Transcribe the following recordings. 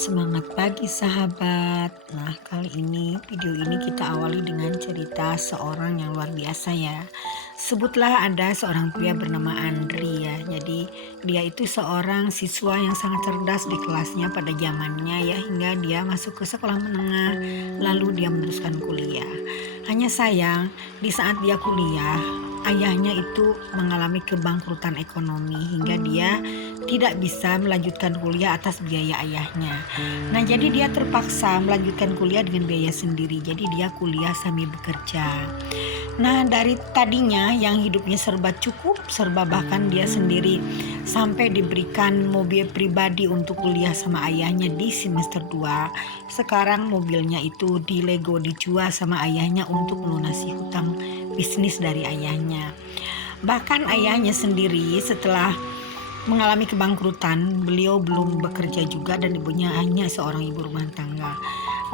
Semangat pagi sahabat. Nah, kali ini video ini kita awali dengan cerita seorang yang luar biasa ya. Sebutlah ada seorang pria bernama Andri ya. Jadi dia itu seorang siswa yang sangat cerdas di kelasnya pada zamannya ya, hingga dia masuk ke sekolah menengah lalu dia meneruskan kuliah. Hanya sayang di saat dia kuliah ayahnya itu mengalami kebangkrutan ekonomi hingga dia tidak bisa melanjutkan kuliah atas biaya ayahnya. Nah, jadi dia terpaksa melanjutkan kuliah dengan biaya sendiri. Jadi dia kuliah sambil bekerja. Nah, dari tadinya yang hidupnya serba cukup, serba bahkan dia sendiri sampai diberikan mobil pribadi untuk kuliah sama ayahnya di semester 2. Sekarang mobilnya itu dijual sama ayahnya untuk melunasi hutang bisnis dari ayahnya. Bahkan ayahnya sendiri setelah mengalami kebangkrutan, beliau belum bekerja juga dan ibunya hanya seorang ibu rumah tangga.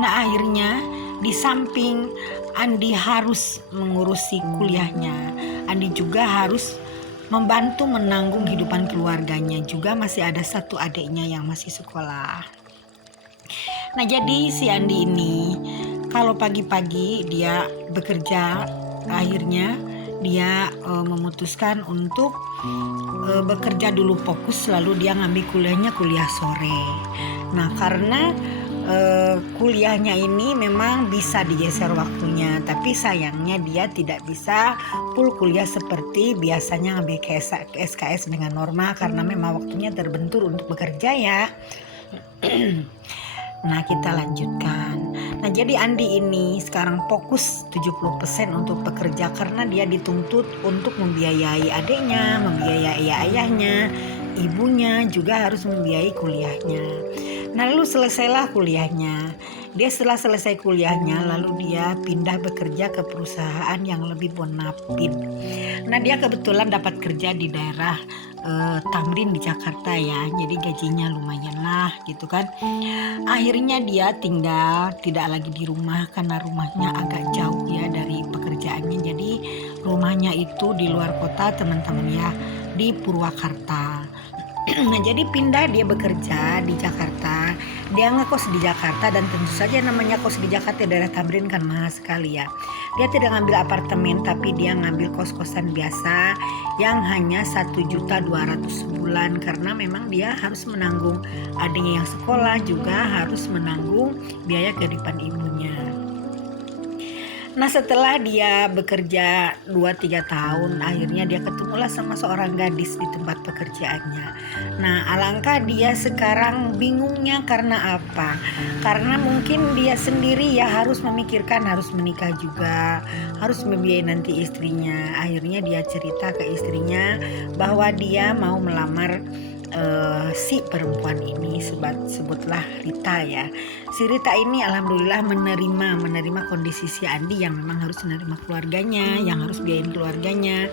Nah, akhirnya di samping Andi harus mengurusi kuliahnya, Andi juga harus membantu menanggung kehidupan keluarganya. Juga masih ada satu adiknya yang masih sekolah. Nah, jadi si Andi ini kalau pagi-pagi dia bekerja, akhirnya dia memutuskan untuk bekerja dulu fokus, lalu dia ngambil kuliahnya kuliah sore. Nah, karena kuliahnya ini memang bisa digeser waktunya, tapi sayangnya dia tidak bisa full kuliah seperti biasanya ngambil SKS dengan normal karena memang waktunya terbentur untuk bekerja ya. Nah, kita lanjutkan. Nah, jadi Andi ini sekarang fokus 70% untuk bekerja karena dia dituntut untuk membiayai adiknya, membiayai ayahnya, ibunya juga harus membiayai kuliahnya. Nah, lalu selesailah kuliahnya. Dia setelah selesai kuliahnya lalu dia pindah bekerja ke perusahaan yang lebih bonafit. Nah, dia kebetulan dapat kerja di daerah Tamrin di Jakarta ya. Jadi gajinya lumayan lah gitu kan. Akhirnya dia tinggal tidak lagi di rumah karena rumahnya agak jauh ya dari pekerjaannya. Jadi rumahnya itu di luar kota teman-teman ya, di Purwakarta. Nah, jadi pindah dia bekerja di Jakarta. Dia ngekos di Jakarta dan tentu saja namanya kos di Jakarta daerah Tamrin kan mahal sekali ya. Dia tidak ngambil apartemen tapi dia ngambil kos-kosan biasa yang hanya 1.200.000 sebulan karena memang dia harus menanggung adiknya yang sekolah, juga harus menanggung biaya kehidupan ibunya. Nah, setelah dia bekerja 2-3 tahun, akhirnya dia ketemulah sama seorang gadis di tempat pekerjaannya. Nah, alangkah dia sekarang bingungnya karena apa? Karena mungkin dia sendiri ya harus memikirkan harus menikah juga, harus membiayai nanti istrinya. Akhirnya dia cerita ke istrinya bahwa dia mau melamar si perempuan ini, sebutlah Rita ya. Si Rita ini alhamdulillah menerima kondisi si Andi yang memang harus menerima keluarganya, yang harus biayain keluarganya.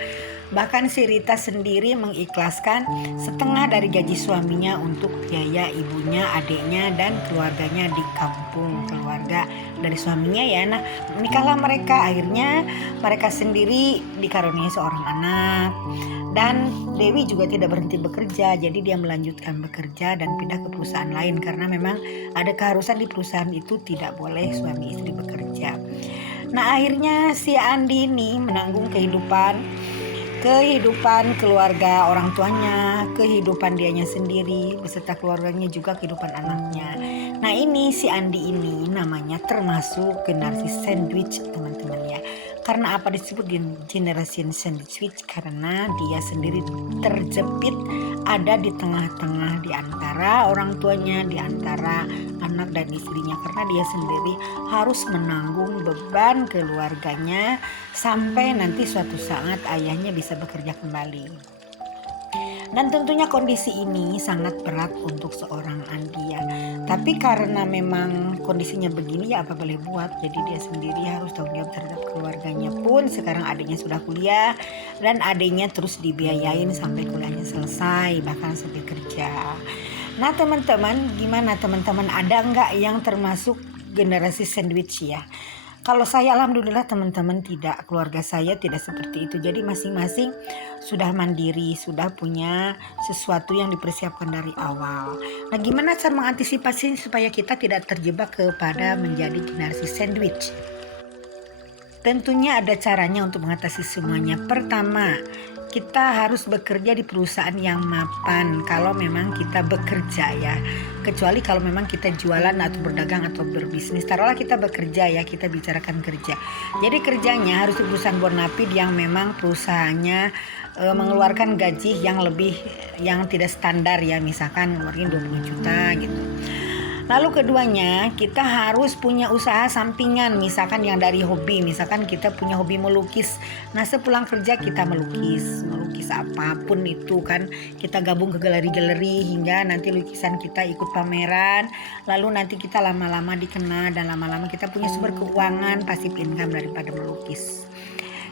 Bahkan si Rita sendiri mengikhlaskan setengah dari gaji suaminya untuk biaya ibunya, adiknya, dan keluarganya di kampung, keluarga dari suaminya ya. Nah, menikahlah mereka. Akhirnya mereka sendiri dikaruniai seorang anak. Dan Dewi juga tidak berhenti bekerja, jadi dia melanjutkan bekerja dan pindah ke perusahaan lain karena memang ada keharusan di perusahaan itu tidak boleh suami istri bekerja. Nah, akhirnya si Andi ini menanggung kehidupan keluarga orang tuanya, kehidupan dianya sendiri beserta keluarganya, juga kehidupan anaknya. Nah, ini si Andi ini namanya termasuk generasi sandwich teman-teman ya. Karena apa disebut generasi sandwich? Karena dia sendiri terjepit ada di tengah-tengah di antara orang tuanya, di antara anak dan istrinya, karena dia sendiri harus menanggung beban keluarganya sampai nanti suatu saat ayahnya bisa bekerja kembali. Dan tentunya kondisi ini sangat berat untuk seorang Andi ya. Tapi karena memang kondisinya begini ya apa boleh buat. Jadi dia sendiri harus tanggung jawab terhadap keluarganya pun. Sekarang adiknya sudah kuliah dan adiknya terus dibiayain sampai kuliahnya selesai, bahkan sampai kerja. Nah, teman-teman, gimana teman-teman, ada nggak yang termasuk generasi sandwich ya? Kalau saya alhamdulillah teman-teman tidak, keluarga saya tidak seperti itu. Jadi masing-masing sudah mandiri, sudah punya sesuatu yang dipersiapkan dari awal. Nah, gimana cara mengantisipasi supaya kita tidak terjebak kepada menjadi generasi sandwich? Tentunya ada caranya untuk mengatasi semuanya. Pertama, kita harus bekerja di perusahaan yang mapan kalau memang kita bekerja ya. Kecuali kalau memang kita jualan atau berdagang atau berbisnis. Taruhlah kita bekerja ya, kita bicarakan kerja. Jadi kerjanya harus di perusahaan bonafit yang memang perusahaannya mengeluarkan gaji yang tidak standar ya, misalkan ngeluarin 20 juta gitu. Lalu keduanya, kita harus punya usaha sampingan, misalkan yang dari hobi, misalkan kita punya hobi melukis. Nah, sepulang kerja kita melukis apapun itu kan, kita gabung ke galeri-galeri hingga nanti lukisan kita ikut pameran, lalu nanti kita lama-lama dikenal dan lama-lama kita punya sumber keuangan, passive income daripada melukis.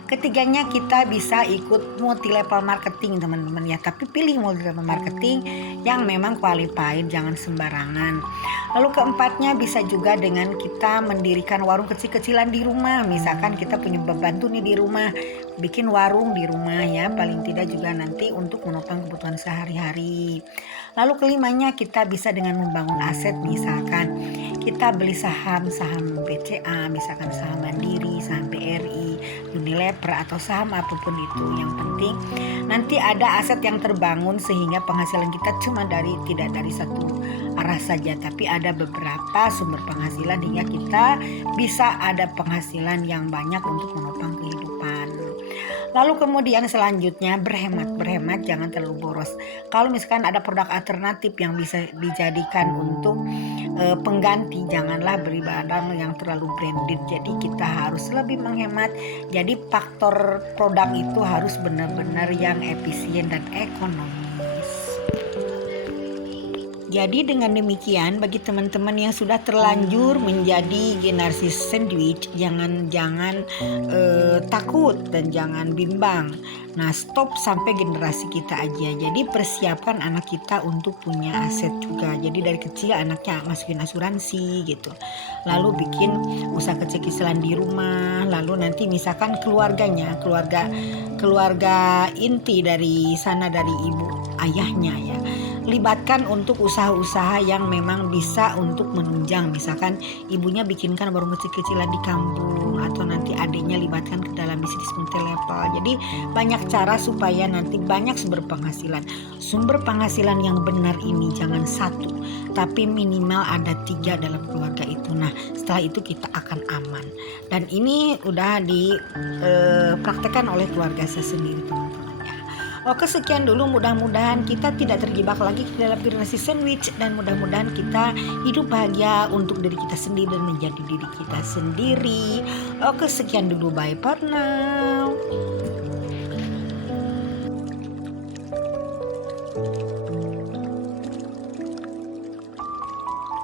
Ketiganya, kita bisa ikut multi level marketing teman-teman ya, tapi pilih multi level marketing yang memang qualified, jangan sembarangan. Lalu keempatnya, bisa juga dengan kita mendirikan warung kecil-kecilan di rumah. Misalkan kita punya pembantu nih di rumah, bikin warung di rumah ya, paling tidak juga nanti untuk menopang kebutuhan sehari-hari. Lalu kelimanya, kita bisa dengan membangun aset, misalkan kita beli saham BCA, misalkan saham Mandiri, saham BRI, Unilever atau saham apapun itu. Yang penting nanti ada aset yang terbangun sehingga penghasilan kita tidak dari satu arah saja, tapi ada beberapa sumber penghasilan hingga kita bisa ada penghasilan yang banyak untuk menopang kehidupan. Lalu kemudian selanjutnya berhemat, jangan terlalu boros. Kalau misalkan ada produk alternatif yang bisa dijadikan untuk pengganti, janganlah beli barang yang terlalu branded. Jadi kita harus lebih menghemat. Jadi faktor produk itu harus benar-benar yang efisien dan ekonomis. Jadi dengan demikian, bagi teman-teman yang sudah terlanjur menjadi generasi sandwich, jangan takut dan jangan bimbang. Nah, stop sampai generasi kita aja. Jadi persiapkan anak kita untuk punya aset juga. Jadi dari kecil anaknya masukin asuransi gitu. Lalu bikin usaha kecil-kecilan di rumah. Lalu nanti misalkan keluarga inti dari sana, dari ibu ayahnya ya, libatkan untuk usaha-usaha yang memang bisa untuk menunjang. Misalkan ibunya bikinkan warung kecil-kecilan di kampung, atau nanti adiknya libatkan ke dalam bisnis multi level. Jadi banyak cara supaya nanti banyak sumber penghasilan. Sumber penghasilan yang benar ini jangan satu, tapi minimal ada 3 dalam keluarga itu. Nah, setelah itu kita akan aman. Dan ini udah dipraktekkan oleh keluarga saya sendiri, teman-teman. Oke, sekian dulu, mudah-mudahan kita tidak terjebak lagi ke dalam generasi sandwich, dan mudah-mudahan kita hidup bahagia untuk diri kita sendiri dan menjadi diri kita sendiri. Oke, sekian dulu, bye for now.